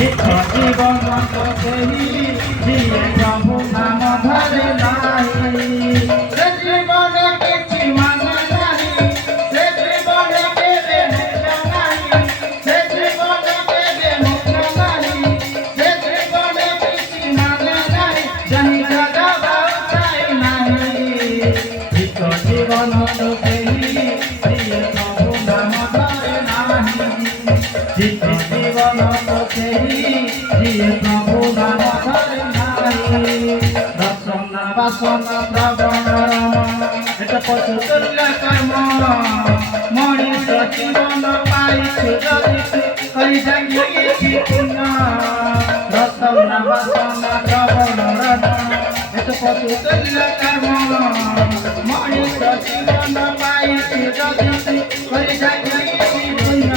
জীবন কেহি যিয়ে প্রভু নাম ধরে নাই সে জীবনে কিছু মানে নাই সে জীবনে কেবে মুক্ত নাই সে জীবনে কেবে মুক্ত নাই সে জীবনে কিছু মানে নাই যাই জাগা বাউতাই নাই জীবন কেহি যিয়ে প্রভু নাম ধরে নাই জীবন কেহি যিয়ে প্রভু নাম ধরে নাই রসনা বাসনা শ্রবণ রমণ এটা পশু তুল্য কর্ম মଣିষ জীবন পাইছে যদি করি যাইয়ে কি পুণ্য রসনা বাসনা শ্রবণ রমণ এটা পশু তুল্য কর্ম মনিষ জীবন পাইছে যদি করি যাইয়ে কি পুণ্য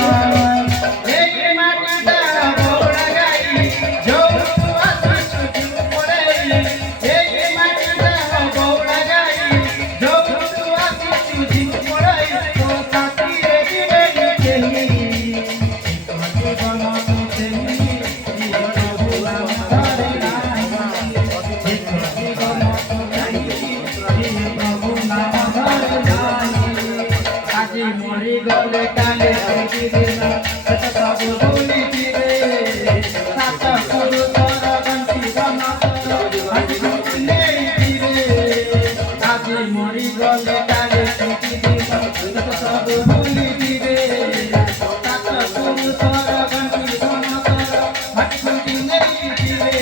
মরি গলে কালে সব ভুলি ফিরে সাত গুরু তর গন্তি নেই ফিরে আজি মরি গলে কালে সব ভুলি ফিরে সাত গুরু তর গন্তি নেই ফিরে